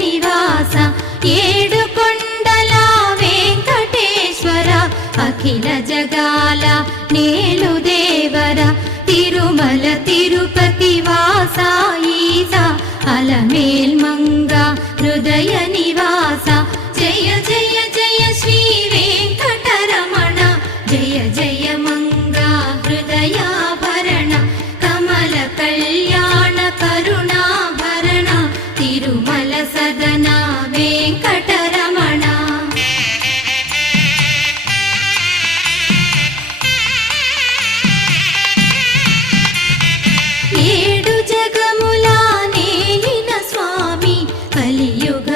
నివాస ఏడు కొండల వెంకటేశ్వర అఖిల జగాల నేలు దేవర తిరుమల తిరుపతి వాస ఈస అలమేల్ మంగ హృదయ నివాస జయ జయ జయ శ్రీ వెంకటరమణ జయ జయ మంగ హృదయాభరణ కమల కళ్యాణ కరుణాభరణ తిరుమల సదన వెంకటరమణ ఏడు జగముల నేలిన స్వామి కలియుగ